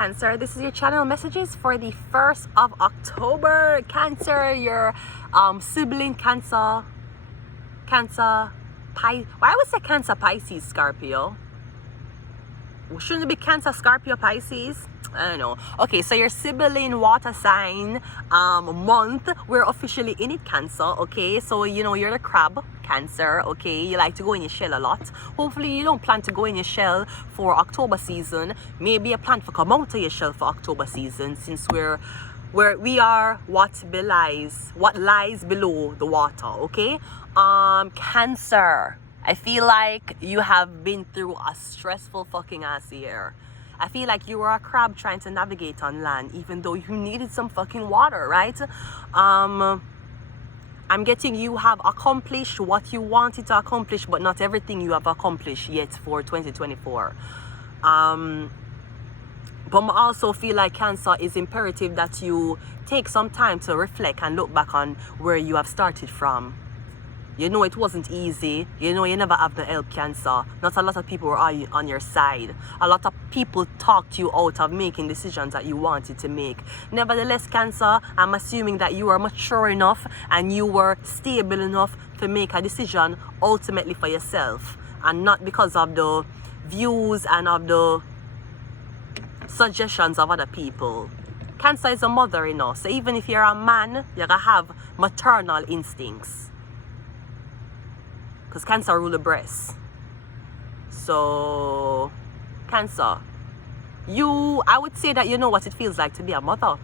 Cancer. This is your channel messages for the 1st of October. Cancer, your sibling Cancer. Why I would say Cancer, Pisces, Scorpio. Shouldn't it be Cancer, Scorpio, Pisces? I don't know. Okay, so your sibling water sign month, we're officially in it, Cancer. Okay, so you know you're the crab, Cancer. Okay, you like to go in your shell a lot. Hopefully you don't plan to go in your shell for October season. Maybe you plan to come out of your shell for October season, since we are what lies below the water. Okay, Cancer, I feel like you have been through a stressful fucking ass year. I feel like you were a crab trying to navigate on land, even though you needed some fucking water, right? I'm getting you have accomplished what you wanted to accomplish, but not everything you have accomplished yet for 2024. But I also feel like Cancer is imperative that you take some time to reflect and look back on where you have started from. You know it wasn't easy. You know you never have the help, Cancer. Not a lot of people were on your side. A lot of people talked you out of making decisions that you wanted to make. Nevertheless, Cancer, I'm assuming that you are mature enough and you were stable enough to make a decision ultimately for yourself, and not because of the views and of the suggestions of other people. Cancer is a mother, you know. So even if you're a man, you're gonna have maternal instincts. Because Cancer rule the breast. So, Cancer, I would say that you know what it feels like to be a mother.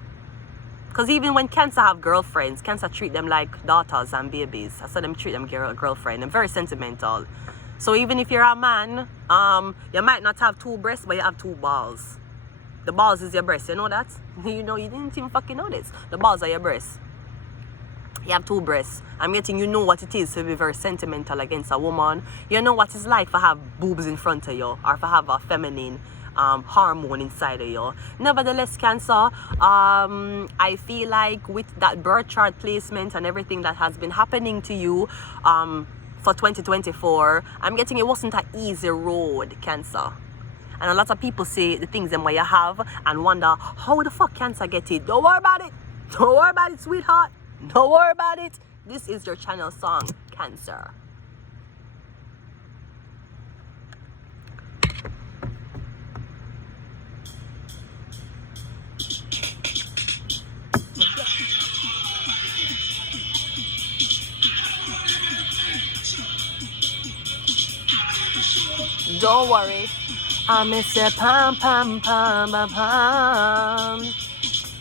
Because even when Cancer have girlfriends, Cancer treat them like daughters and babies. I saw them treat them girlfriend. I'm very sentimental. So even if you're a man, you might not have 2 breasts, but you have 2 balls. The balls is your breast, you know that? You know, you didn't even fucking know this. The balls are your breasts. You have 2 breasts. I'm getting you know what it is to be very sentimental against a woman. You know what it's like to have boobs in front of you, or to have a feminine hormone inside of you. Nevertheless, Cancer, I feel like with that birth chart placement and everything that has been happening to you for 2024, I'm getting it wasn't an easy road, Cancer. And a lot of people say the things them what you have and wonder how the fuck Cancer get it. Don't worry about it. Don't worry about it, sweetheart. Don't worry about it. This is your channel song, Cancer. Don't worry. I miss a pam pam pam pam pam.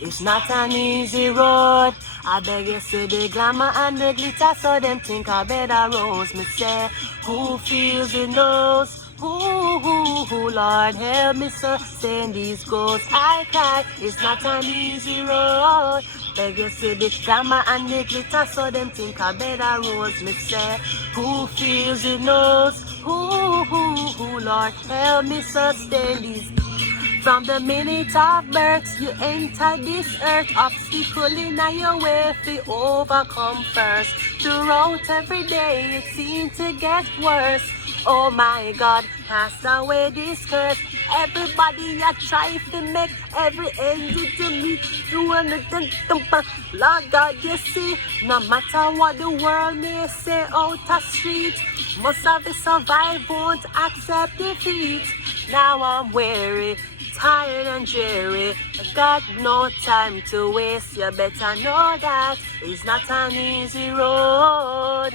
It's not an easy road. I beg you see the glamour and the glitter, so them think I better rose. Me say, who feels it knows. Lord help me sustain these goals. I cry, it's not an easy road. Beg you see the glamour and the glitter, so them think I better rose. Me say, who feels it knows. Lord help me sustain these. From the minute of birth, you enter this earth, obstacle in your way to overcome first. Throughout every day, it seems to get worse. Oh my God, cast away this curse. Everybody I try to make every end to me. Lord God, you see, no matter what the world may say out the street, most of the survive won't accept defeat. Now I'm weary, tired and dreary. I got no time to waste. You better know that it's not an easy road.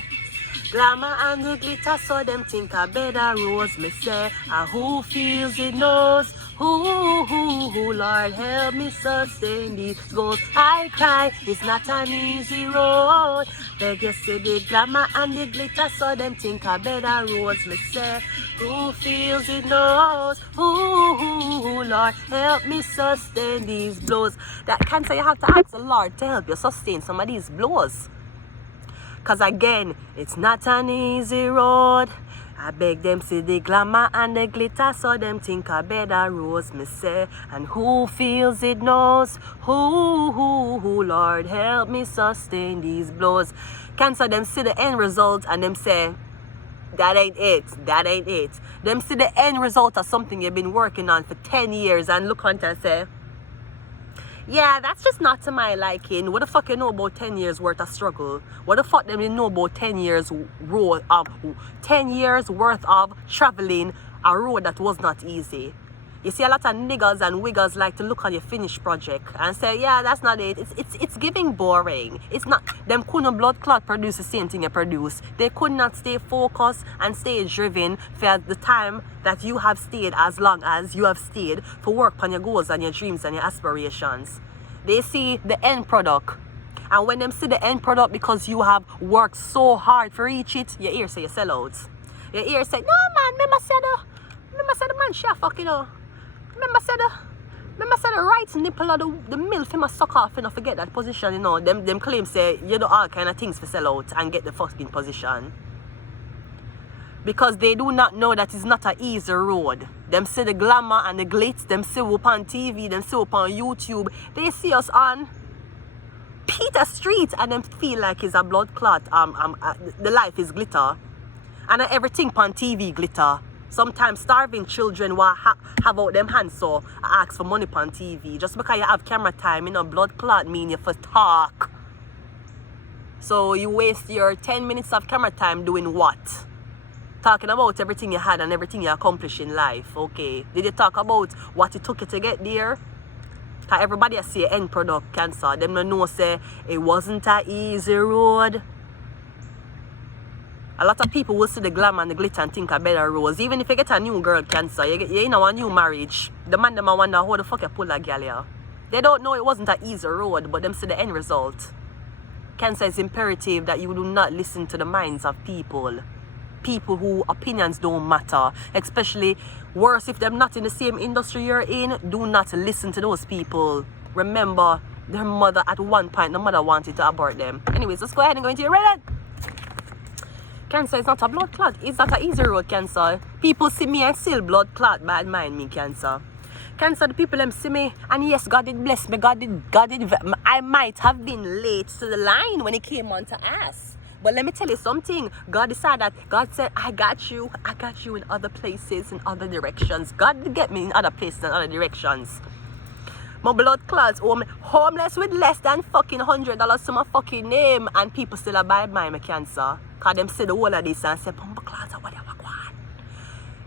Glamour and the glitter, so them think I better rose. Me say, who feels it knows. Lord help me sustain these goals. I cry, it's not an easy road. Beg you see the glamour and the glitter, so them think I better rose. Me say, who feels it knows. Lord help me sustain these blows. That Cancer, you have to ask the Lord to help you sustain some of these blows. Cause again, it's not an easy road. I beg them see the glamour and the glitter, so them think I better rose. Me say, and who feels it knows. Lord help me sustain these blows. Cancer, them see the end result and them say, That ain't it. That ain't it. Them see the end result of something you've been working on for 10 years and look on and say, yeah, that's just not to my liking. What the fuck you know about 10 years worth of struggle? What the fuck them you know about 10 years 10 years worth of traveling a road that was not easy? You see a lot of niggers and wiggers like to look on your finished project and say, yeah, that's not it. It's giving boring. It's not. Them couldn't blood clot produce the same thing you produce. They could not stay focused and stay driven for the time that you have stayed as long as you have stayed for work on your goals and your dreams and your aspirations. They see the end product. And when them see the end product because you have worked so hard for reach it, your ear say you sell out. Your ear say, no man, remember said the man share fuck, you know. Remember said the right nipple of the milk him a suck off and forget that position, you know. Them claims say you do all kind of things for sell out and get the fucking position. Because they do not know that it's not an easy road. Them see the glamour and the glitz, them see up on TV, them see up on YouTube. They see us on Peter Street and them feel like it's a blood clot. The life is glitter. And everything on TV glitter. Sometimes starving children will have out them hands so ask for money on TV. Just because you have camera time, you know, blood clot mean you for talk. So you waste your 10 minutes of camera time doing what? Talking about everything you had and everything you accomplished in life. Okay. Did you talk about what it took you to get there? Because everybody has see end product cancer. Them no know say it wasn't an easy road. A lot of people will see the glamour and the glitter and think a better rose. Even if you get a new girl cancer, you know a new marriage. The man them a wonder how the fuck you pull a gal here. They don't know it wasn't an easy road, but them see the end result. Cancer is imperative that you do not listen to the minds of people. People whose opinions don't matter. Especially worse if they're not in the same industry you're in. Do not listen to those people. Remember, their mother at one point, the mother wanted to abort them. Anyways, let's go ahead and go into your Reddit. Cancer is not a blood clot. It's not an easy road, cancer. People see me and still blood clot, bad mind me, cancer. Cancer, the people them see me, and yes, God did bless me. God did. I might have been late to the line when it came on to ask. But let me tell you something. God decided that. God said, I got you in other places, in other directions. God did get me in other places and other directions. My blood clots, homeless with less than fucking $100 to my fucking name, and people still abide by my cancer. Cause them see the whole of this and say, Bumble clots, what you want?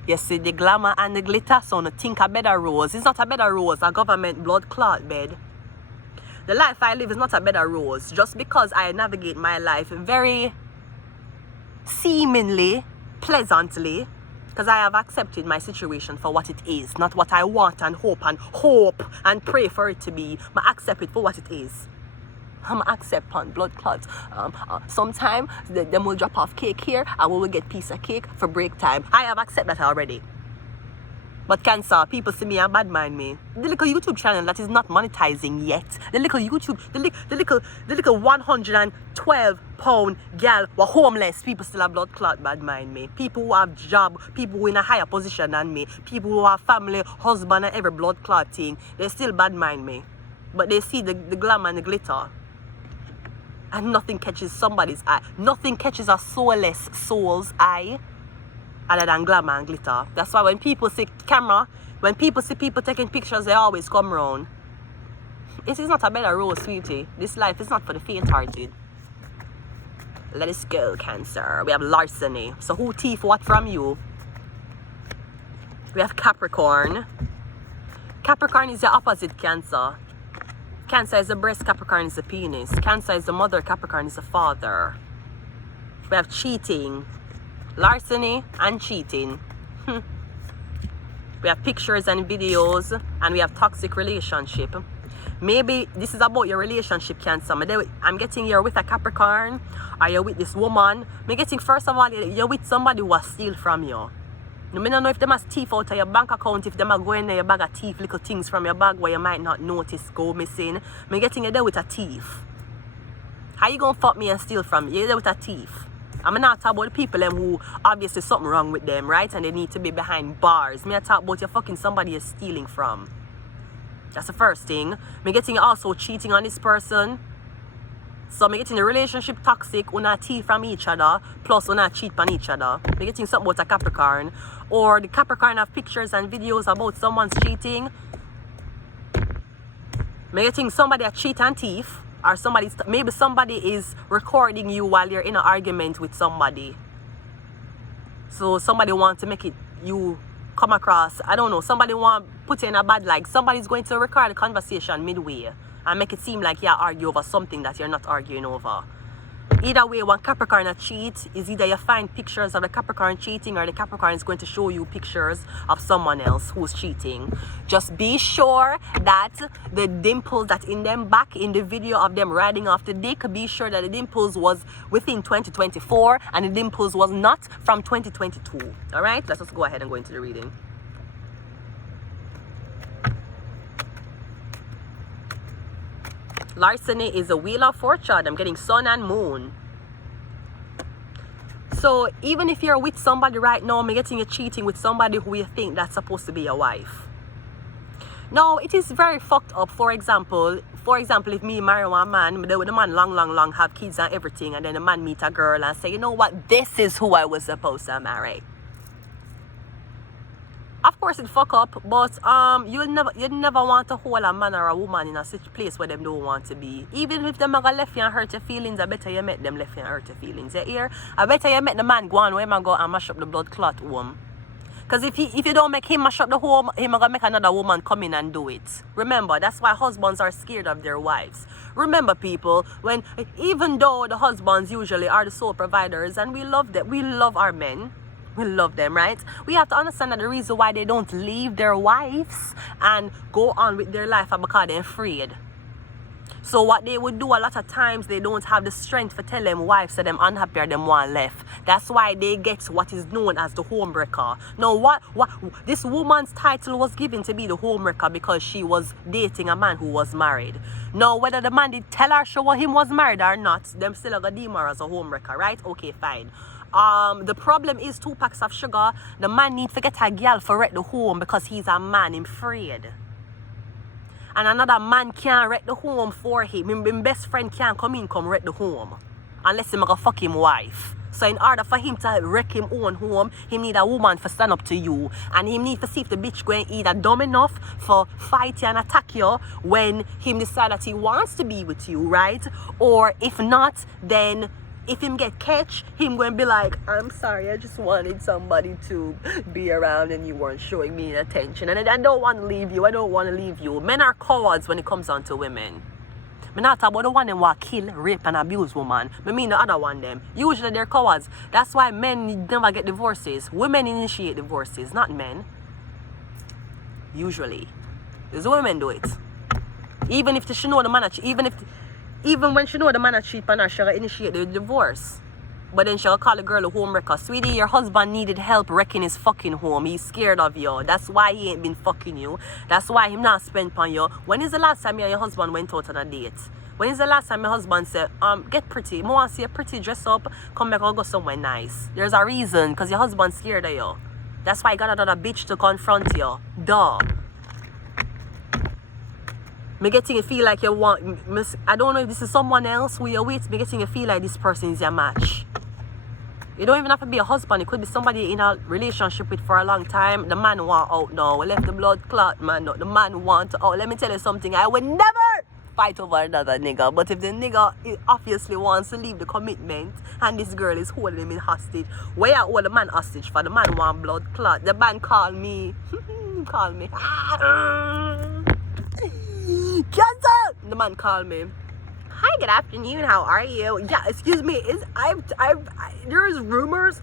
You see the glamour and the glitter, so no think a better rose. It's not a better rose, a government blood clot bed. The life I live is not a better rose. Just because I navigate my life very seemingly, pleasantly, because I have accepted my situation for what it is, not what I want and hope and pray for it to be. I accept it for what it is. I'm accept on blood clots. Sometime them will drop off cake here and we will get piece of cake for break time. I have accepted that already. But cancer, people see me and bad mind me. The little YouTube channel that is not monetizing yet. The little YouTube, the little 112 pound gal were homeless. People still have blood clot bad mind me. People who have job, people who in a higher position than me, people who have family, husband and every blood clot thing, they still bad mind me. But they see the glamour and the glitter. And nothing catches somebody's eye. Nothing catches a soulless soul's eye other than glamour and glitter. That's why when people see camera, when people see people taking pictures, they always come around. This is not a better road, sweetie. This life is not for the faint-hearted. Let us go, Cancer. We have larceny. So who thief what from you? We have Capricorn. Capricorn is the opposite Cancer. Cancer is the breast, Capricorn is the penis. Cancer is the mother, Capricorn is the father. We have cheating, larceny and cheating. We have pictures and videos, and we have toxic relationship. Maybe this is about your relationship, Cancer. I'm getting you're with a Capricorn, or you're with this woman. I'm getting, first of all, you're with somebody who will steal from you. I don't know if them has thief out of your bank account, if them are going in your bag of thief, little things from your bag where you might not notice go missing. I'm getting you there with a thief. How you gonna fuck me and steal from me? You're there with a thief. I'm not talking about the people who obviously something wrong with them, right? And they need to be behind bars. I talk about you fucking somebody you're stealing from. That's the first thing. I'm getting you also cheating on this person. So me getting the relationship toxic, una tea from each other, plus una cheat on each other. Me getting something about a Capricorn. Or the Capricorn have pictures and videos about someone's cheating. Me getting somebody a cheat and thief. Or maybe somebody is recording you while you're in an argument with somebody. So somebody wants to make it you come across, I don't know, somebody want to put you in a bad light. Somebody's going to record the conversation midway and make it seem like you argue over something that you're not arguing over. Either way, when Capricorn a cheat, is either you find pictures of the Capricorn cheating or the Capricorn is going to show you pictures of someone else who's cheating. Just be sure that the dimples that in them back in the video of them riding off the dick, be sure that the dimples was within 2024 and the dimples was not from 2022. Alright, let's just go ahead and go into the reading. Larceny is a wheel of fortune. I'm getting sun and moon. So even if you're with somebody right now, I'm getting you cheating with somebody who you think that's supposed to be your wife. Now, it is very fucked up. For example, if me marry one man, the man long have kids and everything, and then the man meet a girl and say, you know what, this is who I was supposed to marry. Of course it fuck up, but you'd never want to hold a man or a woman in a such place where them don't want to be. Even if them are left you and hurt your feelings, I better you make them left you and hurt your feelings. You hear? I better you make the man go on where him go and mash up the blood clot home. Because if you don't make him mash up the home, him gonna make another woman come in and do it. Remember, that's why husbands are scared of their wives. Remember, people, even though the husbands usually are the sole providers and we love them, we love our men. We love them, right? We have to understand that the reason why they don't leave their wives and go on with their life is because they're afraid. So what they would do a lot of times, they don't have the strength to tell them wives that them unhappy or them one left. That's why they get what is known as the homewrecker. Now, what this woman's title was given to be the homewrecker because she was dating a man who was married. Now, whether the man did tell her him was married or not, them still gonna deem her as a homewrecker, right? Okay, fine. The problem is 2 packs of sugar. The man need to get a girl for wreck the home because he's a man, him afraid. And another man can't wreck the home for him. His best friend can't come wreck the home. Unless him gonna fuck him wife. So in order for him to wreck him own home, he need a woman for stand up to you. And he need to see if the bitch going either dumb enough for fight you and attack you when him decide that he wants to be with you, right? Or if not, then if him get catch, him going to be like, I'm sorry, I just wanted somebody to be around and you weren't showing me attention. And I don't want to leave you. I don't want to leave you. Men are cowards when it comes down to women. I'm not talking about the one them who kill, rape and abuse women. I mean the other one them. Usually they're cowards. That's why men never get divorces. Women initiate divorces, not men. Usually. Because women do it. Even if she know the man, even when she know the man cheat on her, she'll initiate the divorce. But then she'll call the girl a homewrecker. Sweetie, your husband needed help wrecking his fucking home. He's scared of you. That's why he ain't been fucking you. That's why him not spent on you. When is the last time you and your husband went out on a date? When is the last time your husband said, get pretty. I want to see you pretty, dress up, come back and go somewhere nice. There's a reason, because your husband's scared of you. That's why you got another bitch to confront you. Duh. Me getting you feel like you want, I don't know if this is someone else who you're with, me getting you feel like this person is your match. You don't even have to be a husband, it could be somebody in a relationship with for a long time. The man want out now, we left the blood clot man, the man want out. Let me tell you something, I would never fight over another nigga, but if the nigga obviously wants to leave the commitment and this girl is holding him in hostage, where I hold the man hostage for? The man want blood clot. The man call me, cancel! The man called me. Hi, good afternoon. How are you? Yeah, excuse me. There's rumors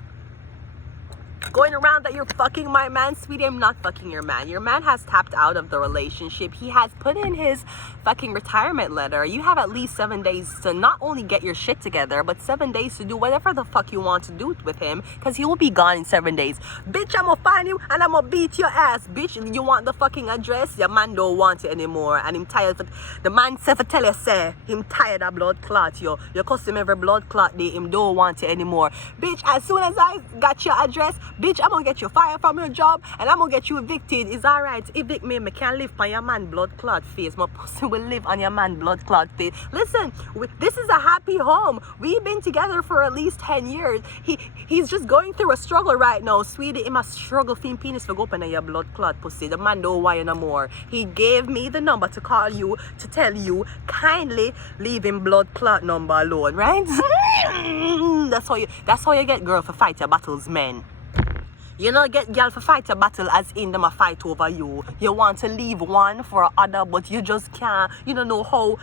going around that you're fucking my man. Sweetie, I'm not fucking your man. Your man has tapped out of the relationship. He has put in his fucking retirement letter. You have at least 7 days to not only get your shit together, but 7 days to do whatever the fuck you want to do with him, because he will be gone in 7 days. Bitch, I'm gonna find you and I'm gonna beat your ass. Bitch, you want the fucking address? Your man don't want it anymore. And him tired. The man said for tell you, say, him tired of blood clot, yo. You cost him every blood clot day. Him don't want it anymore. Bitch, as soon as I got your address, Bitch, I'm gonna get you fired from your job and I'm gonna get you evicted. It's alright. Evict me. I can't live on your man blood clot face. My pussy will live on your man blood clot face. Listen, this is a happy home. We've been together for at least 10 years. He's just going through a struggle right now. Sweetie, he must struggle for penis for open your blood clot pussy. The man don't want you no more. He gave me the number to call you to tell you kindly leave him blood clot number alone, right? That's how you get girl for fight your battles, men. You know, get girl for fight your battle as in them a fight over you. You want to leave one for other, but you just can't. You don't know how.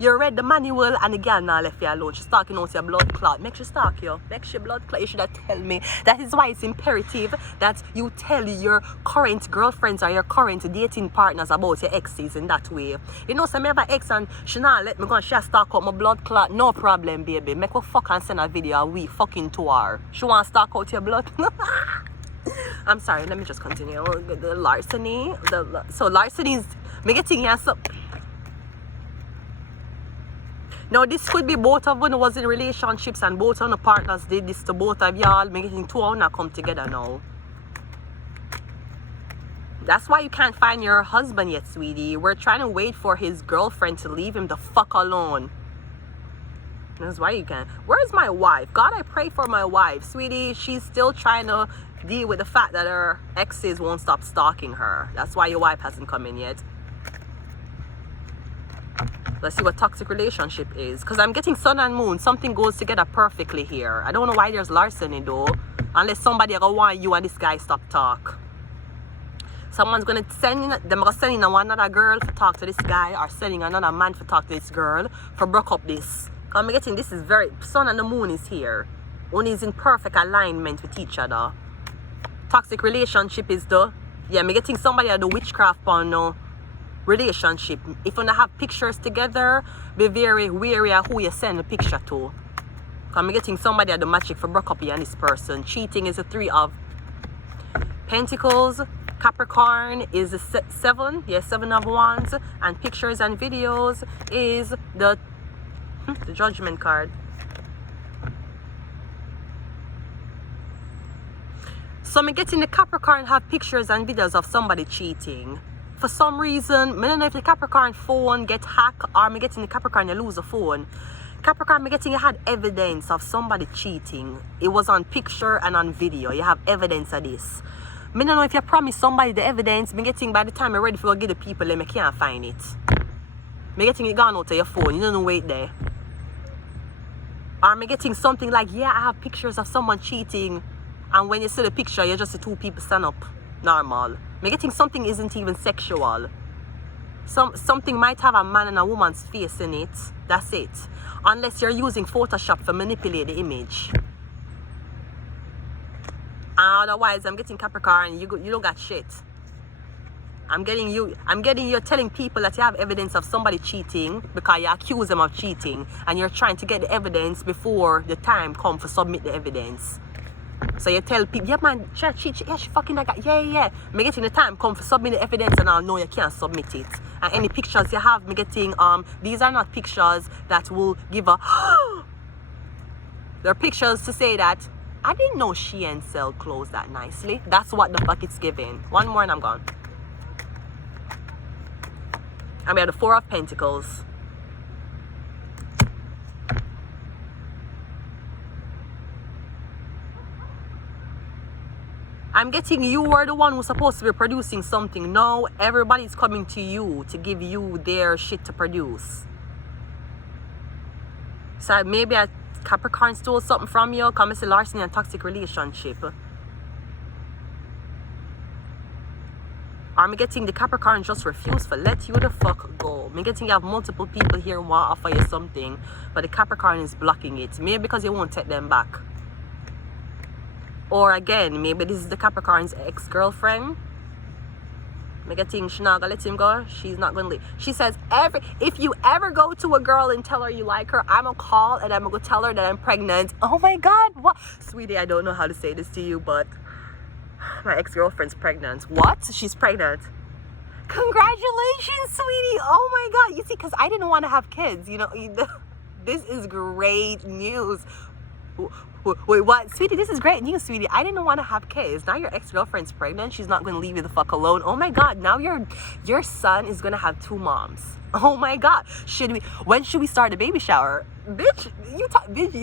You read the manual and the girl now left you alone. She's talking out your blood clot. Make sure stalk you. Make sure blood clot. You should have tell me. That is why it's imperative that you tell your current girlfriends or your current dating partners about your exes in that way. You know, some have an ex and she not let me go and she stalk out my blood clot. No problem, baby. Make her fuck and send a video and we fucking to her. She want to stalk out your blood. I'm sorry, let me just continue. The larceny. So larceny is me getting here so. Now this could be both of them was in relationships and both of the partners did this to both of y'all. Me getting two of them come together now. That's why you can't find your husband yet, sweetie. We're trying to wait for his girlfriend to leave him the fuck alone. That's why you can't. Where's my wife? God, I pray for my wife. Sweetie, she's still trying to deal with the fact that her exes won't stop stalking her. That's why your wife hasn't come in yet. Let's see what toxic relationship is. Because I'm getting sun and moon. Something goes together perfectly here. I don't know why there's larceny though. Unless somebody ever want you and this guy stop talk. Someone's going to send in, them going to send in another girl to talk to this guy. Or sending another man to talk to this girl. For break up this. Because I'm getting this is very, sun and the moon is here. One is in perfect alignment with each other. Toxic relationship is the, yeah, I'm getting somebody at the witchcraft porno relationship. If you don't have pictures together, be very wary of who you send a picture to. I'm getting somebody at the magic for break up and this person. Cheating is a 3 of Pentacles. Capricorn is a 7. Yeah, 7 of Wands. And pictures and videos is the Judgment card. So I'm getting the Capricorn have pictures and videos of somebody cheating. For some reason, I don't know if the Capricorn phone get hacked or I'm getting the Capricorn you lose a phone. Capricorn, I'm getting you had evidence of somebody cheating. It was on picture and on video. You have evidence of this. I don't know if you promise somebody the evidence, I'm getting by the time you're ready for give the people, they can't find it. I'm getting it gone out of your phone. You don't know wait there. Or I'm getting something like, yeah, I have pictures of someone cheating. And when you see the picture, you're just the 2 people stand up. Normal. I'm getting something isn't even sexual. Something might have a man and a woman's face in it. That's it. Unless you're using Photoshop to manipulate the image. Otherwise, I'm getting Capricorn, you don't got shit. I'm getting you telling people that you have evidence of somebody cheating because you accuse them of cheating and you're trying to get the evidence before the time comes to submit the evidence. So you tell people, yeah man, she cheat, yeah, she fucking like that, yeah. Me getting the time come for submit the evidence and I'll know you can't submit it. And any pictures you have, me getting, these are not pictures that will give a, they're pictures to say that, I didn't know she and sell clothes that nicely. That's what the fuck it's giving. One more and I'm gone. And we have the 4 of Pentacles. I'm getting you were the one who's supposed to be producing something. Now everybody's coming to you to give you their shit to produce. So maybe a Capricorn stole something from you. Come and say larceny and toxic relationship. I'm getting the Capricorn just refuse to let you the fuck go. I'm getting you have multiple people here who want to offer you something, but the Capricorn is blocking it. Maybe because you won't take them back. Or again, maybe this is the Capricorn's ex-girlfriend. I'm getting she's not gonna let him go. She's not gonna leave. She says if you ever go to a girl and tell her you like her, I'm gonna call and I'm gonna tell her that I'm pregnant. Oh my god, what? Sweetie, I don't know how to say this to you, but my ex-girlfriend's pregnant. What? She's pregnant. Congratulations, sweetie. Oh my god. You see, because I didn't want to have kids, you know. This is great news. Wait, what? Sweetie, this is great news, sweetie. I didn't want to have kids. Now your ex-girlfriend's pregnant. She's not going to leave you the fuck alone. Oh my God. Now your son is going to have two moms. Oh my God. When should we start the baby shower? Bitch,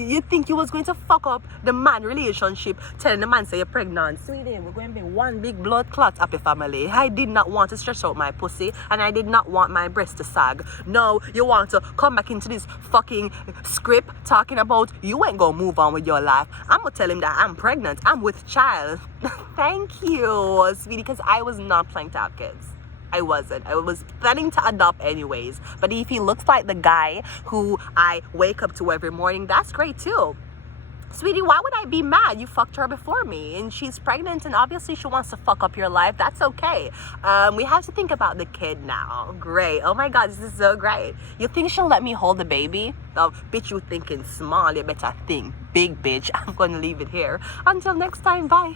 you think you was going to fuck up the man relationship, telling the man say you're pregnant. Sweetie, we're going to be one big blood clot up your family. I did not want to stretch out my pussy, and I did not want my breast to sag. No, you want to come back into this fucking script talking about you ain't gonna move on with your life. I'm gonna tell him that I'm pregnant. I'm with child. Thank you, sweetie, because I was not planning to have kids. I wasn't. I was planning to adopt anyways. But if he looks like the guy who I wake up to every morning, that's great too. Sweetie, why would I be mad? You fucked her before me and she's pregnant and obviously she wants to fuck up your life. That's okay. We have to think about the kid now. Great. Oh my God, this is so great. You think she'll let me hold the baby? Oh, bitch, you thinking small. You better think big, bitch. I'm going to leave it here. Until next time, bye.